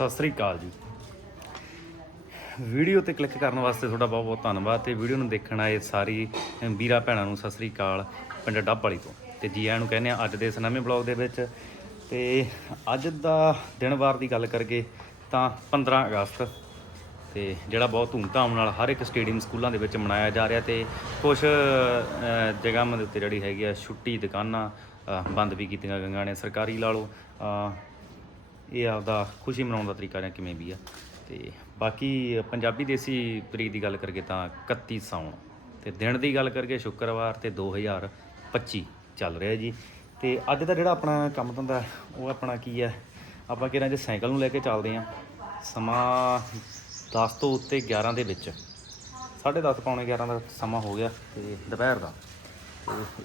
ਸਤਿ ਸ੍ਰੀ ਅਕਾਲ ਜੀ। ਵੀਡੀਓ ਤੇ ਕਲਿੱਕ ਕਰਨ ਵਾਸਤੇ ਤੁਹਾਡਾ ਬਹੁਤ ਬਹੁਤ ਧੰਨਵਾਦ ਤੇ ਵੀਡੀਓ ਨੂੰ ਦੇਖਣ ਆਏ ਸਾਰੀ ਵੀਰਾ ਭੈਣਾਂ ਨੂੰ ਸਤਿ ਸ੍ਰੀ ਅਕਾਲ ਪਿੰਡ ਡੱਬ ਵਾਲੀ ਤੋਂ। ਤੇ ਜੀ ਆਇਆਂ ਨੂੰ ਕਹਿੰਦੇ ਆ, ਅੱਜ ਦੇ ਇਸ ਨਵੇਂ ਬਲੌਗ ਦੇ ਵਿੱਚ ਤੇ ਅੱਜ ਦਾ ਦਿਨ ਵਾਰ ਦੀ ਗੱਲ ਕਰਗੇ ਤਾਂ 15 ਅਗਸਤ ਤੇ ਜਿਹੜਾ ਬਹੁਤ ਧੂਮਧਾਮ ਨਾਲ ਹਰ ਇੱਕ ਸਟੇਡੀਅਮ ਸਕੂਲਾਂ ਦੇ ਵਿੱਚ ਮਨਾਇਆ ਜਾ ਰਿਹਾ ਤੇ ਕੁਝ ਜਗ੍ਹਾਵਾਂ ਦੇ ਉੱਤੇ ਜਿਹੜੀ ਹੈਗੀ ਆ ਛੁੱਟੀ ਦੁਕਾਨਾਂ ਬੰਦ ਵੀ ਕੀਤੀਆਂ ਗਈਆਂ ਨੇ, ਸਰਕਾਰੀ ਲਾ ਲਓ ਇਹ ਆਪਦਾ ਖੁਸ਼ੀ ਮਨਾਉਣ ਦਾ ਤਰੀਕਾ ਜਾਂ ਕਿਵੇਂ ਵੀ ਆ। ਤੇ ਬਾਕੀ ਪੰਜਾਬੀ ਦੇਸੀ ਤਰੀਕ ਦੀ ਗੱਲ ਕਰਕੇ ਤਾਂ 31 ਸਾਉਣ ਤੇ ਦਿਨ ਦੀ ਗੱਲ ਕਰਕੇ ਸ਼ੁੱਕਰਵਾਰ ਤੇ 2025 ਚੱਲ ਰਿਹਾ ਜੀ। ਤੇ ਅੱਜ ਦਾ ਜਿਹੜਾ ਆਪਣਾ ਕੰਮ ਧੰਦਾ ਉਹ ਆਪਣਾ ਕੀ ਹੈ? ਆਪਾਂ ਕਿਹੜਾ ਜੇ ਸਾਈਕਲ ਨੂੰ ਲੈ ਕੇ ਚੱਲਦੇ ਆਂ ਸਮਾਂ 10 ਤੋਂ ਉੱਤੇ 11 ਦੇ ਵਿੱਚ। 10:30 ਪੌਣੇ 11 ਦਾ ਸਮਾਂ ਹੋ ਗਿਆ ਤੇ ਦੁਪਹਿਰ ਦਾ।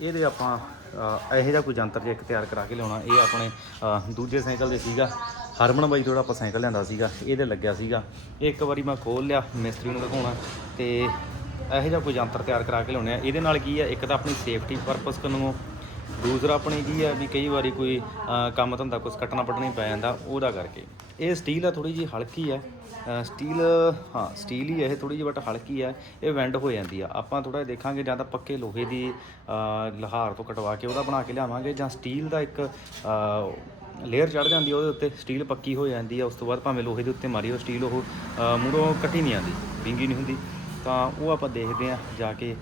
ਇਹਦੇ ਆਪਾਂ ਇਹੋ ਜਿਹਾ ਕੋਈ ਜੰਤਰ ਜੇ ਇੱਕ ਤਿਆਰ ਕਰਾ ਕੇ ਲਿਆਉਣਾ, ਇਹ ਆਪਣੇ ਦੂਜੇ ਸਾਈਕਲ ਦੇ ਸੀਗਾ। ਹਰਮਨ ਬਾਈ ਥੋੜਾ ਆਪਾਂ ਸਾਈਕਲ ਲਿਆਂਦਾ ਸੀਗਾ, ਇਹਦੇ ਲੱਗਿਆ ਸੀਗਾ। ਇੱਕ ਵਾਰੀ ਮੈਂ ਖੋਲ ਲਿਆ, ਮਿਸਤਰੀ ਨੂੰ ਦਿਖਾਉਣਾ, ਤੇ ਇਹੋ ਜਿਹਾ ਕੋਈ ਜੰਤਰ ਤਿਆਰ ਕਰਾ ਕੇ ਲਿਆਉਣੇ ਆ। ਇਹਦੇ ਨਾਲ ਕੀ ਹੈ ਇੱਕ ਤਾਂ ਆਪਣੀ ਸੇਫਟੀ ਪਰਪਸ ਕਾਨੂੰ ਦੂਸਰਾ ਆਪਣੀ ਕੀ ਹੈ ਵੀ ਕਈ ਵਾਰੀ ਕੋਈ ਕੰਮ ਧੰਦਾ ਕੁਛ ਕੱਟਣਾ ਪੱਟਣਾ ਹੀ ਪੈ ਜਾਂਦਾ, ਉਹਦਾ ਕਰਕੇ। ਇਹ ਸਟੀਲ ਆ ਥੋੜੀ ਜਿਹੀ ਹਲਕੀ ਹੈ ਸਟੀਲ, ਹਾਂ, ਸਟੀਲ ਹੀ ਹੈ ਇਹ ਥੋੜੀ ਜਿਹੀ, ਬਟ ਹਲਕੀ ਹੈ ਇਹ ਵੈਂਡ ਹੋ ਜਾਂਦੀ ਆ। ਆਪਾਂ ਥੋੜਾ ਦੇਖਾਂਗੇ ਜਾਂ ਤਾਂ ਪੱਕੇ ਲੋਹੇ ਦੀ ਲਹਾਰ ਤੋਂ ਕਟਵਾ ਕੇ ਉਹਦਾ ਬਣਾ ਕੇ ਲਿਆਵਾਂਗੇ ਜਾਂ ਸਟੀਲ ਦਾ ਇੱਕ ਲੇਅਰ ਚੜ ਜਾਂਦੀ ਆ ਉਹਦੇ ਉੱਤੇ, ਸਟੀਲ ਪੱਕੀ ਹੋ ਜਾਂਦੀ ਆ, ਉਸ ਤੋਂ ਬਾਅਦ ਭਾਵੇਂ ਲੋਹੇ ਦੇ ਉੱਤੇ ਮਾਰੀ ਉਹ ਸਟੀਲ ਉਹ ਮੂਰੋਂ ਕੱਟੀ ਨਹੀਂ ਆਉਂਦੀ, ਵਿੰਗੀ ਨਹੀਂ ਹੁੰਦੀ। ਤਾਂ ਉਹ ਆਪਾਂ ਦੇਖਦੇ ਆ, ਜਾ ਕੇ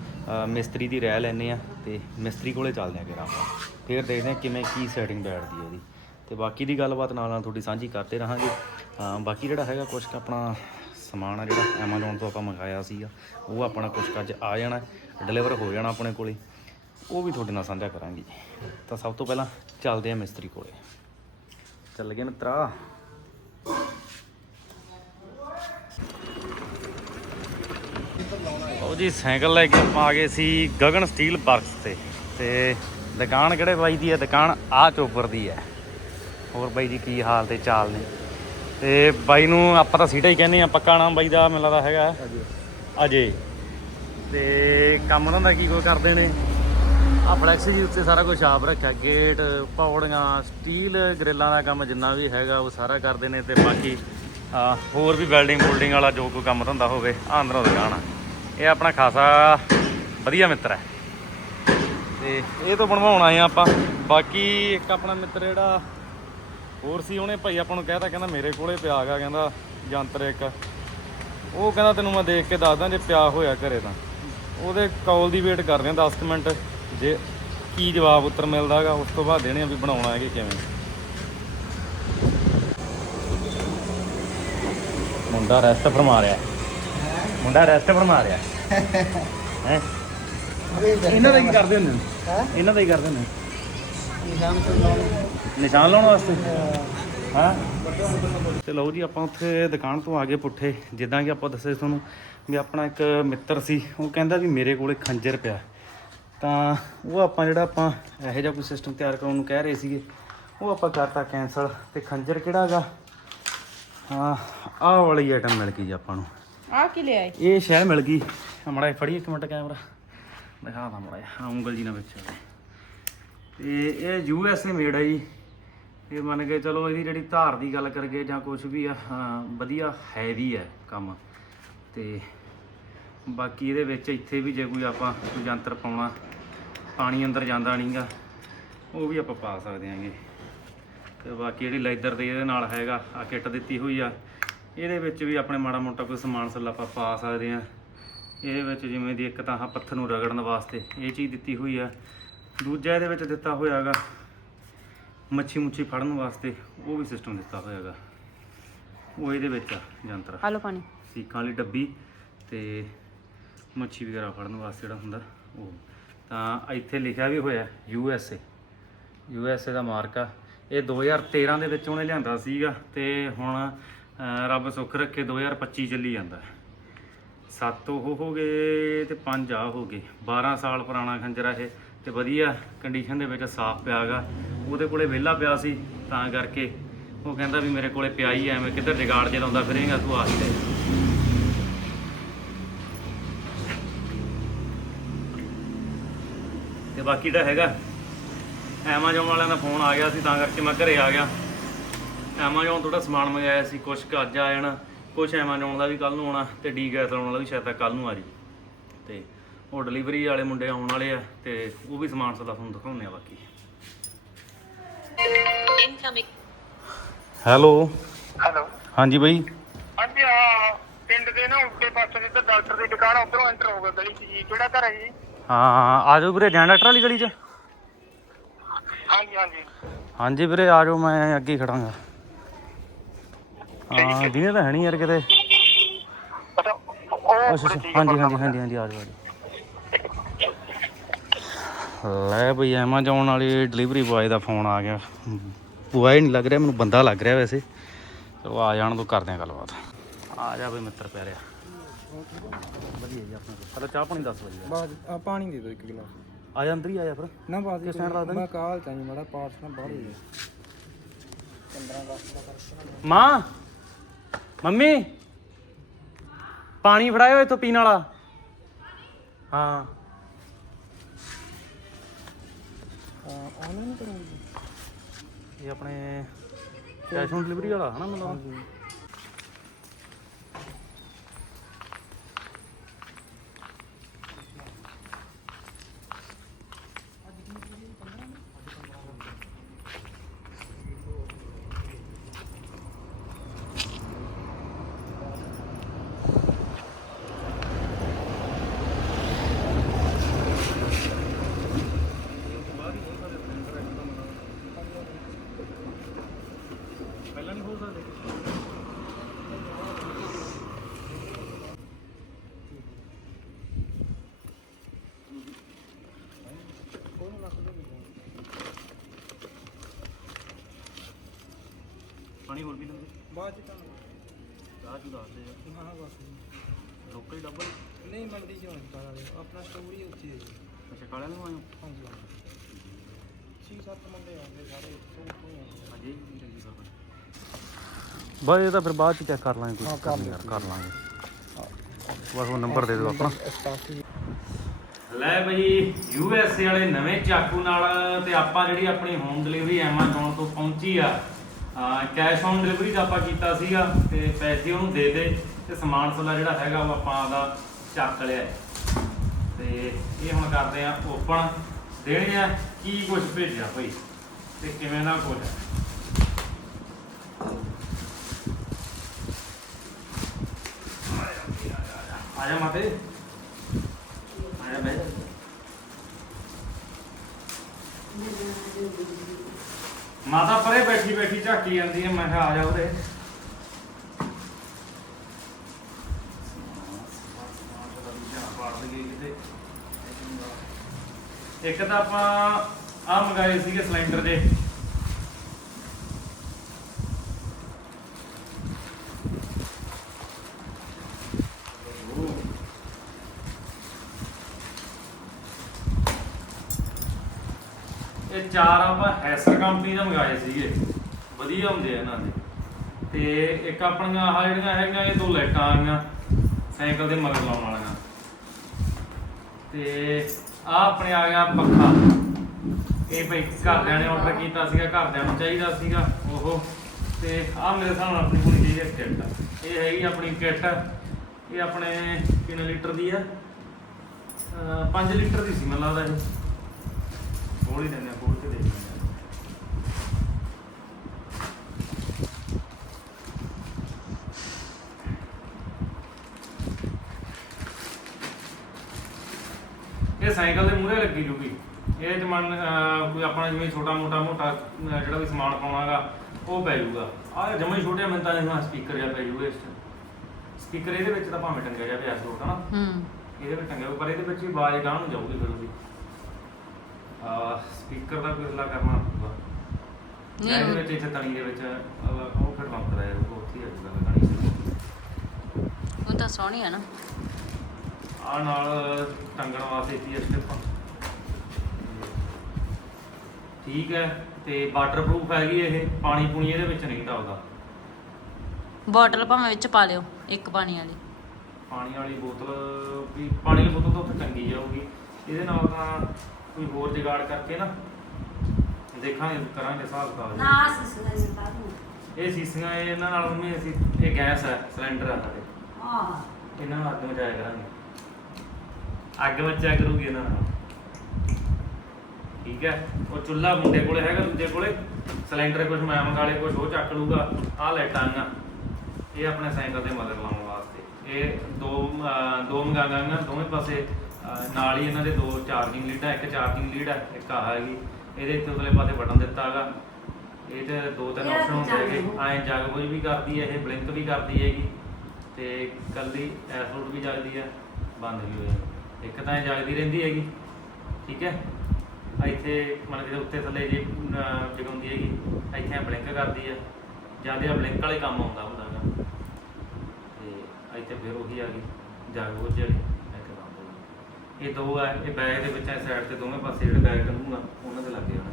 ਮਿਸਤਰੀ ਦੀ ਰਾਇ ਲੈਣੇ ਆ ਤੇ ਮਿਸਤਰੀ ਕੋਲੇ ਚੱਲਦੇ ਆ ਕਿਰਾ ਆਪਾਂ। ਫਿਰ ਦੇਖਦੇ ਆ ਕਿਵੇਂ, ਕੀ ਸੈਟਿੰਗ ਬੈਠਦੀ ਹੈ ਉਹਦੀ। ਤੇ ਬਾਕੀ ਦੀ ਗੱਲਬਾਤ ਨਾਲ ਨਾਲ ਤੁਹਾਡੀ ਸਾਂਝੀ ਕਰਦੇ ਰਹਾਂਗੇ। ਬਾਕੀ ਜਿਹੜਾ ਹੈਗਾ ਕੁਝ ਕੁ ਆਪਣਾ ਸਮਾਨ ਆ ਜਿਹੜਾ ਐਮਾਜ਼ੋਨ ਤੋਂ ਆਪਾਂ ਮੰਗਾਇਆ ਸੀਗਾ, ਉਹ ਆਪਣਾ ਕੁਝ ਕੁ ਅੱਜ ਆ ਜਾਣਾ, ਡਿਲੀਵਰ ਹੋ ਜਾਣਾ ਆਪਣੇ ਕੋਲੇ। ਉਹ ਵੀ ਤੁਹਾਡੇ ਨਾਲ ਸਾਂਝਾ ਕਰਾਂਗੇ ਜੀ। ਤਾਂ ਸਭ ਤੋਂ ਪਹਿਲਾਂ ਚੱਲਦੇ ਆ ਮਿਸਤਰੀ ਕੋਲੇ। ਚੱਲ ਗਏ ਮਿੱਤਰਾ। ਉਹ ਜੀ, ਸਾਈਕਲ ਲੈ ਕੇ ਆਪਾਂ ਆ ਗਏ ਸੀ ਗਗਨ ਸਟੀਲ ਪਾਰਕਸ ਤੇ। ਤੇ ਦੁਕਾਨ ਕਿਹੜੇ ਬਾਈ ਦੀ ਹੈ? ਦੁਕਾਨ ਆ ਚੋਪਰ ਦੀ ਹੈ। ਹੋਰ ਬਾਈ ਜੀ ਕੀ ਹਾਲ ਤੇ ਚਾਲ ਨੇ? ਤੇ ਬਾਈ ਨੂੰ ਆਪਾਂ ਤਾਂ ਸੀਟਾ ਹੀ ਕਹਿੰਦੇ ਆ ਪੱਕਾ ਨਾਮ ਬਾਈ ਦਾ ਮੈਨੂੰ ਲੱਗਦਾ ਹੈਗਾ। ਅਜੇ। ਤੇ ਕੰਮ ਉਹਨਾਂ ਦਾ ਕੀ ਕੋਈ ਕਰਦੇ ਨੇ? ਆ ਫਲੈਕਸ ਜੀ ਉੱਤੇ ਸਾਰਾ ਕੁਝ ਆਪ ਰੱਖਿਆ ਗੇਟ ਪੌੜੀਆਂ ਸਟੀਲ ਗ੍ਰਿਲਾਂ ਦਾ ਕੰਮ ਜਿੰਨਾ ਵੀ ਹੈਗਾ ਉਹ ਸਾਰਾ ਕਰਦੇ ਨੇ ਤੇ ਬਾਕੀ ਆ, ਹੋਰ ਵੀ ਵੈਲਡਿੰਗ ਬੁਲਡਿੰਗ ਵਾਲਾ ਜੋ ਕੋਈ ਕੰਮ ਧੰਦਾ ਹੋਵੇ ਆਹ ਅੰਦਰੋਂ ਦੁਕਾਨ ਆ ਇਹ ਆਪਣਾ ਖਾਸਾ ਵਧੀਆ ਮਿੱਤਰ ਹੈ। ਤੇ ਇਹ ਤੋਂ ਬਣਵਾਉਣ ਆ ਆਪਾਂ। ਬਾਕੀ ਇੱਕ ਆਪਣਾ ਮਿੱਤਰ ਜਿਹੜਾ ਹੋਰ ਸੀ ਉਹਨੇ ਭਾਈ ਆਪਾਂ ਨੂੰ ਕਹਿਤਾ ਕਹਿੰਦਾ ਮੇਰੇ ਕੋਲੇ ਪਿਆ ਹੈਗਾ ਕਹਿੰਦਾ ਯੰਤਰ ਇੱਕ। ਉਹ ਕਹਿੰਦਾ ਤੈਨੂੰ ਮੈਂ ਦੇਖ ਕੇ ਦੱਸਦਾ ਜੇ ਪਿਆ ਹੋਇਆ ਘਰੇ ਤਾਂ। ਉਹਦੇ ਕਾਲ ਦੀ ਵੇਟ ਕਰ ਰਹੇ ਆ 10 ਕੁ ਮਿੰਟ। ਜੇ ਕੀ ਜਵਾਬ ਉੱਤਰ ਮਿਲਦਾ ਹੈਗਾ ਉਸ ਤੋਂ ਬਾਅਦ ਦੇਣੇ ਆ ਵੀ ਬਣਾਉਣਾ ਹੈ ਕਿ ਕਿਵੇਂ। ਮੁੰਡਾ ਰੈਸਟ ਫਰਮਾ ਰਿਹਾ। ਮੁੰਡਾ ਰੈਸਟ ਫਰਮਾ ਰਿਹਾ। ਹੈ? ਇਹਨਾਂ ਦਾ ਕੀ ਕਰਦੇ ਹੁੰਦੇ ਨੇ ਇਹਨਾਂ ਦਾ ਹੀ ਕਰਦੇ ਹੁੰਦੇ ਨਿਸ਼ਾਨ ਲਾਉਣ ਵਾਸਤੇ? ਹਾਂ। ਤੇ ਲਓ ਜੀ ਆਪਾਂ ਉੱਥੇ ਦੁਕਾਨ ਤੋਂ ਆ ਗਏ ਪੁੱਠੇ ਜਿੱਦਾਂ ਕਿ ਆਪਾਂ ਦੱਸਿਆ ਸੀ ਤੁਹਾਨੂੰ ਵੀ ਆਪਣਾ ਇੱਕ ਮਿੱਤਰ ਸੀ ਉਹ ਕਹਿੰਦਾ ਵੀ ਮੇਰੇ ਕੋਲੇ ਖੰਜਰ ਪਿਆ। ਤਾਂ ਉਹ ਆਪਾਂ ਜਿਹੜਾ ਆਪਾਂ ਇਹੋ ਜਿਹਾ ਕੋਈ ਸਿਸਟਮ ਤਿਆਰ ਕਰਾਉਣ ਨੂੰ ਕਹਿ ਰਹੇ ਸੀਗੇ ਉਹ ਆਪਾਂ ਕਰਤਾ ਕੈਨਸਲ ਤੇ ਖੰਜਰ ਕਿਹੜਾ ਹੈਗਾ? ਹਾਂ ਆਹ ਵਾਲੀ ਆਈਟਮ ਮਿਲ ਗਈ ਜੀ ਆਪਾਂ ਨੂੰ। ਆ ਕੀ ਲਿਆਏ? ਇਹ ਸ਼ਾਇਦ ਮਿਲ ਗਈ। ਮੜਾ ਫੜੀ ਇੱਕ ਮਿੰਟ ਕੈਮਰਾ। ਦਿਖਾ ਦਾਂ ਮੜਾ ਹਾਂ ਉਂਗਲ ਜੀ ਨਾਲ ਵਿੱਚ ਤੇ ਇਹ ਯੂ ਐਸ ਏ ਮੇਡ ਹੈ ਜੀ। ਇਹ ਮੰਨ ਕੇ ਚਲੋ ਇਹਦੀ ਜਿਹੜੀ ਧਾਰ ਦੀ ਗੱਲ ਕਰਗੇ ਜਾਂ ਕੁਝ ਵੀ ਆ ਵਧੀਆ ਹੈ ਵੀ ਹੈ ਕੰਮ। ਤੇ ਬਾਕੀ ਇਹਦੇ ਵਿੱਚ ਇੱਥੇ ਵੀ ਜੇ ਕੋਈ ਆਪਾਂ ਕੋਈ ਯੰਤਰ ਪਾਉਣਾ, ਪਾਣੀ ਅੰਦਰ ਜਾਂਦਾ ਨਹੀਂਗਾ, ਉਹ ਵੀ ਆਪਾਂ ਪਾ ਸਕਦੇ ਆਂਗੇ ਤੇ ਬਾਕੀ ਜਿਹੜੀ ਲੈਦਰ ਦੇ ਇਹਦੇ ਨਾਲ ਹੈਗਾ, ਆ ਕਿੱਟ ਦਿੱਤੀ ਹੋਈ ਆ, ਇਹਦੇ ਵਿੱਚ ਵੀ ਆਪਣੇ ਮਾੜਾ ਮੋਟਾ ਕੋਈ ਸਮਾਨ ਸੱਲਾ ਆਪਾਂ ਪਾ ਸਕਦੇ ਆ ਇਹਦੇ ਵਿੱਚ ਜਿਵੇਂ ਦੀ ਇੱਕ ਤਾਂ ਆਹ ਪੱਥਰ ਨੂੰ ਰਗੜਨ ਵਾਸਤੇ ਇਹ ਚੀਜ਼ ਦਿੱਤੀ ਹੋਈ ਆ। ਦੂਜਾ ਇਹਦੇ ਵਿੱਚ ਦਿੱਤਾ ਹੋਇਆ ਹੈਗਾ ਮੱਛੀ ਮੁੱਛੀ ਫੜਨ ਵਾਸਤੇ ਉਹ ਵੀ ਸਿਸਟਮ ਦਿੱਤਾ ਹੋਇਆ ਹੈਗਾ। ਉਹ ਇਹਦੇ ਵਿੱਚ ਆ ਯੰਤਰ ਆ ਪਾਣੀ। ਸੀਖਾਂ ਵਾਲੀ ਡੱਬੀ ਤੇ ਮੱਛੀ ਵਗੈਰਾ ਫੜਨ ਵਾਸਤੇ ਜਿਹੜਾ ਹੁੰਦਾ ਉਹ। ਤਾਂ ਇੱਥੇ ਲਿਖਿਆ ਵੀ ਹੋਇਆ U S A. U S A the mark ਆ। ਇਹ 2013 ਦੇ ਵਿੱਚ ਉਹਨੇ ਲਿਆਂਦਾ ਸੀਗਾ ਤੇ ਹੁਣ ਰੱਬ ਸੁੱਖ ਰੱਖੇ 2025 ਚੱਲੀ ਜਾਂਦਾ। ਹੈ। ਸੱਤ ਉਹ ਹੋ ਗਏ ਤੇ ਪੰਜ ਆ ਹੋ ਗਏ। 12 ਸਾਲ ਪੁਰਾਣਾ ਖੰਜਰ ਇਹ। ਤੇ ਵਧੀਆ ਕੰਡੀਸ਼ਨ ਦੇ ਵਿੱਚ ਸਾਫ਼ ਪਿਆਗਾ। ਉਹਦੇ ਕੋਲੇ ਵਿਹਲਾ ਪਿਆ ਸੀ, ਤਾਂ ਕਰਕੇ ਉਹ ਕਹਿੰਦਾ ਵੀ ਮੇਰੇ ਕੋਲੇ ਪਿਆ ਹੀ ਐਵੇਂ ਕਿੱਧਰ ਜਗਾੜ ਜੇ ਲਾਉਂਦਾ ਫਿਰੇਗਾ ਤੂੰ ਆ ਹੀ ਲੈ ਤੇ ਬਾਕੀ ਜਿਹੜਾ ਹੈਗਾ। ਐਮਾਜ਼ੋਨ ਵਾਲਿਆਂ ਦਾ ਫੋਨ ਆ ਗਿਆ ਸੀ, ਤਾਂ ਕਰਕੇ ਮੈਂ ਘਰੇ ਆ ਗਿਆ। ਐਮਾਜ਼ੋਨ ਤੋਂ ਜਿਹੜਾ ਸਮਾਨ ਮੰਗਾਇਆ ਸੀ ਕੁਝ ਕੁ ਅੱਜ ਆ ਜਾਣਾ ਕੁਝ ਐਮਾਜ਼ੋਨ ਦਾ ਵੀ ਕੱਲ ਨੂੰ ਆਉਣਾ ਤੇ ਡੀ ਗੈਸ ਆਉਣ ਵਾਲਾ ਵੀ ਸ਼ਾਇਦ ਕੱਲ ਨੂੰ ਆ ਜੀ ਤੇ ਉਹ ਡਿਲੀਵਰੀ ਵਾਲੇ ਮੁੰਡੇ ਆਉਣ ਵਾਲੇ ਆ ਤੇ ਉਹ ਵੀ ਸਮਾਨ ਸਦਾ ਤੁਹਾਨੂੰ ਦਿਖਾਉਂਦੇ ਆ ਬਾਕੀ. ਹੈਲੋ। ਹੈਲੋ। ਹਾਂਜੀ ਬਾਈ। ਹਾਂਜੀ ਆ ਪਿੰਡ ਦੇ ਨਾ ਉੱਤੇ ਪਾਸੇ ਜਿੱਧਰ ਡਾਕਟਰ ਦੀ ਦੁਕਾਨ ਉੱਧਰੋਂ ਐਂਟਰ ਹੋਗਾ ਗਲੀ 'ਚ ਜੀ। ਕਿਹੜਾ ਘਰ ਹੈ ਜੀ? ਹਾਂ ਆ ਜਾਓ ਵੀਰੇ ਜੈਨ ਡਾਕਟਰ ਵਾਲੀ ਗਲੀ 'ਚ। ਹਾਂਜੀ ਹਾਂਜੀ। ਹਾਂਜੀ ਵੀਰੇ ਆ ਜਾਓ ਮੈਂ ਅੱਗੇ ਹੀ ਖੜਾਂਗਾ ਹਾਂ। ਦੀਨੇ ਤਾਂ ਹੈ ਨਹੀਂ ਯਾਰ ਕਿਤੇ। ਅੱਛਾ ਉਹ ਅੱਛਾ ਅੱਛਾ ਹਾਂਜੀ ਹਾਂਜੀ ਹਾਂਜੀ ਹਾਂਜੀ ਆ ਜਾਓ ਆ ਜਾਓ। ਲੈ ਬਈ ਐਮਾਜ਼ੋਨ ਵਾਲੀ ਡਿਲੀਵਰੀ ਬॉय ਦਾ ਫੋਨ ਆ ਗਿਆ। ਬੁਆਏ ਨਹੀਂ ਲੱਗ ਰਿਹਾ ਮੈਨੂੰ ਬੰਦਾ ਲੱਗ ਰਿਹਾ ਵੈਸੇ। ਚਲੋ ਆ ਜਾਣ ਤੋਂ ਕਰਦੇ ਆ ਗੱਲਬਾਤ। ਆ ਜਾ ਬਈ ਮਿੱਤਰ ਪਿਆਰਿਆ। ਵਧੀਆ ਜੀ ਆਪਣਾ ਪਹਿਲਾਂ ਚਾਹ ਪਾਣੀ ਦੱਸ ਵਧੀਆ। ਬਾਅਦ ਆ ਪਾਣੀ ਦੇ ਦਿਓ ਇੱਕ ਗਲਾਸ। ਆ ਜਾ ਅੰਦਰ ਹੀ ਆ ਜਾ ਫਿਰ। ਨਾ ਬਾਅਦ ਕਿਸ time ਲੱਗਦਾ ਨੀ? ਮੈਂ ਕਾਲ ਚਾਹੀ ਮੜਾ ਪਾਰਸ ਨਾ ਬਾਹਰ ਹੋ ਗਿਆ 15 ਅਗਸਤ ਦਾ ਕਰਕੇ ਮਾਂ! ਮੰਮੀ! ਪਾਣੀ ਫੜਾਇਓ ਇੱਥੋਂ ਪੀਣ ਵਾਲਾ। ਹਾਂ। ਆਨਲਾਈਨ ਕਰੂੰਗੀ ਇਹ ਆਪਣੇ ਕੈਸ਼ ਔਨ ਡਿਲੀਵਰੀ ਵਾਲਾ ਹਨਾ ਮਤਲਬ ਪਹਿਲਾਂ ਨਹੀਂ ਹੋ ਸਕਦੇ ਪਾਣੀ ਹੋਰ ਵੀ ਲੰਦੇ ਬਾਅਦ ਚ ਤਾਂ। ਚਾਹ ਚੂ ਦੱਸ ਦੇ ਹਾਂ ਬਸ ਲੋਕਲ ਡੱਬਲ ਨਹੀਂ ਮੰਡੀ ਚ ਹੋਣੀ ਕਾਲਾ ਦੇ ਆਪਣਾ ਸਟੋਰੀ ਉੱਚੀ ਹੈ ਜੀ। ਅੱਛਾ ਕਾਲਿਆਂ ਨੂੰ ਆਇਓ ਹਾਂਜੀ ਛੇ ਸੱਤ ਮੁੰਡੇ ਆਉਂਦੇ ਸਾਰੇ ਇੱਥੋਂ ਤੋਂ ਹੀ ਆਉਂਦੇ ਹਾਂਜੀ ਬਸ ਇਹ ਤਾਂ ਫਿਰ ਬਾਅਦ ਚ ਚੈੱਕ ਕਰ ਲਾਂਗੇ ਹਾਂ, ਕੋਈ ਕਰ ਨਹੀਂ ਯਾਰ ਕਰ ਲਾਂਗੇ। ਬਸ ਉਹ ਨੰਬਰ ਦੇ ਦਿਓ ਆਪਣਾ। ਸਟਾਫ ਲੈ ਬਈ ਯੂ ਐਸ ਏ ਵਾਲੇ ਨਵੇਂ ਚਾਕੂ ਨਾਲ ਤੇ ਆਪਾਂ ਜਿਹੜੀ ਆਪਣੀ ਹੋਮ ਡਿਲੀਵਰੀ ਐਮਾਜ਼ੋਨ ਤੋਂ ਪਹੁੰਚੀ ਆ ਕੈਸ਼ ਔਨ ਡਿਲੀਵਰੀ ਦਾ ਆਪਾਂ ਕੀਤਾ ਸੀਗਾ ਤੇ ਪੈਸੇ ਉਹਨੂੰ ਦੇ ਦੇ ਤੇ ਸਮਾਨ ਸੁਲਾ ਜਿਹੜਾ ਹੈਗਾ ਉਹ ਆਪਾਂ ਆਦਾ ਚੱਕ ਲਿਆ। ਹੈ। ਤੇ ਇਹ ਹੁਣ ਕਰਦੇ ਆ ਓਪਨ ਦੇਣੇ ਆ, ਕੀ ਕੁਝ ਭੇਜਿਆ ਭਾਈ ਤੇ ਕਿਵੇਂ ਦਾ ਕੁਝ ਆ? ਜਾ ਮਾਤੇ ਆਇਆ ਬੈ ਮਾਤਾ ਪਰੇ ਬੈਠੀ ਬੈਠੀ ਝਾਕੀ ਜਾਂਦੀ ਹੈ, ਮੈਂ ਕਿਹਾ ਆ ਜਾ ਉਰੇ। ਇੱਕ ਤਾਂ ਆਪਾਂ ਆ ਮੰਗਾਏ ਸੀਗੇ ਸਿਲੰਡਰ ਦੇ ਇਹ ਚਾਰ ਆਪਾਂ ਹੈਸਰ ਕੰਪਨੀ ਦਾ ਮੰਗਾਏ ਸੀਗੇ। ਵਧੀਆ ਹੁੰਦੇ ਆ ਇਹਨਾਂ ਦੇ। ਤੇ ਇੱਕ ਆਪਣੀਆਂ ਆਹ ਜਿਹੜੀਆਂ ਹੈਗੀਆਂ, ਇਹ ਦੋ ਲਾਈਟਾਂ ਆ ਗਈਆਂ, ਸਾਈਕਲ ਦੇ ਮਗਰ ਲਾਉਣ ਵਾਲੀਆਂ। ਤੇ ਆ ਆਪਣੇ ਆ ਗਿਆ ਪੱਖਾ। ਇਹ ਭਾਈ ਘਰਦਿਆਂ ਨੇ ਆਰਡਰ ਕੀਤਾ ਸੀਗਾ, ਘਰਦਿਆਂ ਨੂੰ ਚਾਹੀਦਾ ਸੀਗਾ ਉਹ ਤੇ ਆ ਮੇਰੇ ਹਿਸਾਬ ਨਾਲ ਆਪਣੀ ਹੋਣੀ ਚਾਹੀਦੀ ਕਿੱਟ ਇਹ ਹੈਗੀ ਆਪਣੀ ਕਿੱਟ ਇਹ ਆਪਣੇ ਕਿੰਨੇ ਲੀਟਰ ਦੀ ਆ? 5 ਲੀਟਰ ਦੀ ਸੀ ਮੈਨੂੰ ਲੱਗਦਾ ਇਹ। ਖੋਲ ਹੀ ਦਿੰਦੇ ਆ ਖੋਲ ਕੇ ਦੇਖਦੇ ਆ। ਇਹ ਸਾਈਕਲ ਦੇ ਮੂਹਰੇ ਲੱਗੀ ਜੂਗੀ ਇਹ ਚ ਮੰਨ ਅਹ, ਕੋਈ ਆਪਣਾ ਜਿਵੇਂ ਛੋਟਾ ਮੋਟਾ ਮੋਟਾ ਅਹ, ਜਿਹੜਾ ਵੀ ਸਮਾਨ ਪਾਉਣਾਗਾ ਉਹ ਪੈ ਜਾਊਗਾ। ਆ ਜਮੇ ਛੋਟੇ ਮੈਂ ਤਾਂ ਇਹਨਾਂ ਸਪੀਕਰ ਜਿਹਾ ਪੈ ਜਾਊਗਾ ਇਸ ਚ। ਸਪੀਕਰ ਇਹਦੇ ਵਿੱਚ ਤਾਂ ਭਾਵੇਂ ਟੰਗਿਆ ਜਾ ਪਿਆ ਸੋਟ ਹਨਾ? ਹੂੰ। ਇਹਦੇ ਵਿੱਚ ਟੰਗਿਆ ਹੋਊ, ਪਰ ਇਹਦੇ ਵਿੱਚ ਵੀ ਆਵਾਜ਼ ਗਾਹ ਨੂੰ ਜਾਊਗੀ ਫਿਰ ਉਹਦੀ। ਸਪੀਕਰ ਦਾ ਕੋਈ ਹੱਲਾ ਕਰਨਾ ਪਊਗਾ। ਨਹੀਂ, ਵਿੱਚ ਇੱਥੇ ਤਣੀ ਦੇ ਵਿੱਚ ਅਹ, ਉਹ ਫਿਰ ਬੰਦ ਕਰਾਇਆ ਜਾਊਗਾ ਉੱਥੇ ਹੀ ਆ ਜਾਊਗਾ ਗਾਣੀ ਉਹ ਤਾਂ ਸੋਹਣੀ ਆ ਨਾ। ਆ ਨਾਲ ਟੰਗਣ ਵਾਸਤੇ ਤੀ ਸਟਿਪ ਠੀਕ ਹੈ ਤੇ ਵਾਟਰਪ੍ਰੂਫ ਹੈਗੀ ਇਹ ਪਾਣੀ ਪੂਣੀ ਇਹਦੇ ਵਿੱਚ ਨਹੀਂ ਦਬਦਾ ਬੋਟਲ ਭਾਵੇਂ ਵਿੱਚ ਪਾ ਲਿਓ ਇੱਕ ਪਾਣੀ ਵਾਲੀ। ਪਾਣੀ ਵਾਲੀ ਬੋਤਲ ਵੀ ਪਾਣੀ ਵਾਲੀ ਬੋਤਲ ਤਾਂ ਉੱਥੇ ਟੰਗੀ ਜਾਊਗੀ। ਇਹਦੇ ਨਾਲ ਤਾਂ ਕੋਈ ਹੋਰ ਜੁਗਾੜ ਕਰਕੇ ਨਾ ਦੇਖਾਂਗੇ ਕਰਾਂਗੇ ਹਿਸਾਬ ਕਿਤਾਬ। ਨਾ ਬਾਤ ਇਹ ਸੀਸੀਆਂ ਇਹ ਇਹਨਾਂ ਨਾਲ ਵੀ ਅਸੀਂ ਇਹ ਗੈਸ ਹੈ ਸਿਲੰਡਰ ਆ ਸਾਡੇ। ਆਹ। ਇਹਨਾਂ ਨੂੰ ਅੱਗ ਮਚਾਇਆ ਕਰਾਂਗੇ। ਅੱਗ ਮਚਾਇਆ ਕਰੂਗੀ ਇਹਨਾਂ ਨਾਲ। ਠੀਕ ਹੈ? ਉਹ ਚੁੱਲ੍ਹਾ ਮੁੰਡੇ ਕੋਲੇ ਹੈਗਾ ਦੂਜੇ ਕੋਲੇ। ਸਿਲੰਡਰ ਕੁਝ ਮੈਂ ਮੰਗਾ ਲਏ ਕੁਝ ਉਹ ਚੱਕ ਲੂਗਾ ਆਹ ਲਾਈਟਾਂ ਆ ਇਹ ਆਪਣੇ ਸਾਈਕਲ ਦੇ ਮਦਦ ਲਾਉਣ ਵਾਸਤੇ ਇਹ ਦੋ ਦੋ ਮੰਗਾਵਾਂਗਾ ਦੋਵੇਂ ਪਾਸੇ ਨਾਲ ਹੀ ਇਹਨਾਂ ਦੇ ਦੋ ਚਾਰਜਿੰਗ ਲੀਡਾਂ ਇੱਕ ਚਾਰਜਿੰਗ ਲੀਡ ਹੈ ਇੱਕ ਆਹ ਹੈਗੀ। ਇਹਦੇ ਇੱਥੇ ਉਤਲੇ ਪਾਸੇ ਬਟਨ ਦਿੱਤਾ ਹੈਗਾ। ਇਹ ਤੇ ਦੋ ਤਿੰਨ ਆਪਸ਼ਨ ਹੁੰਦੇ ਹੈਗੇ। ਐਂ ਜਗ ਬੁਝ ਵੀ ਕਰਦੀ ਹੈ ਇਹ ਬਲਿੰਕ ਵੀ ਕਰਦੀ ਹੈਗੀ। ਤੇ ਕੱਲੀ ਐਸੋਟ ਵੀ ਜਗਦੀ ਹੈ ਬੰਦ ਵੀ ਹੋ। ਜਾਂਦੀ ਇੱਕ ਤਾਂ ਇਹ ਜਗਦੀ ਰਹਿੰਦੀ ਹੈਗੀ ਠੀਕ ਹੈ? ਇੱਥੇ ਮਤਲਬ ਕਿ ਉੱਤੇ ਥੱਲੇ ਜੇ ਜਗਾਉਂਦੀ ਹੈਗੀ ਇੱਥੇ ਬਲਿੰਕ ਕਰਦੀ ਹੈ। ਇਹ ਬਲਿੰਕ ਵਾਲੇ ਕੰਮ ਆਉਂਦਾ ਹੁੰਦਾ ਹੈਗਾ। ਇੱਥੇ ਫਿਰ ਉਹੀ ਆ ਗਈ ਜਗ ਜਿਹੜੀ ਇੱਕ ਬੰਦ ਹੋ ਗਈ ਇਹ ਦੋ ਆ ਇਹ ਬੈਗ ਦੇ ਵਿੱਚ ਸਾਈਡ ਤੇ ਦੋਵੇਂ ਪਾਸੇ ਜਿਹੜੇ ਬੈਗ ਟੰਗੂਗਾ ਉਹਨਾਂ ਦੇ ਲੱਗੇ ਹੋਣੇ।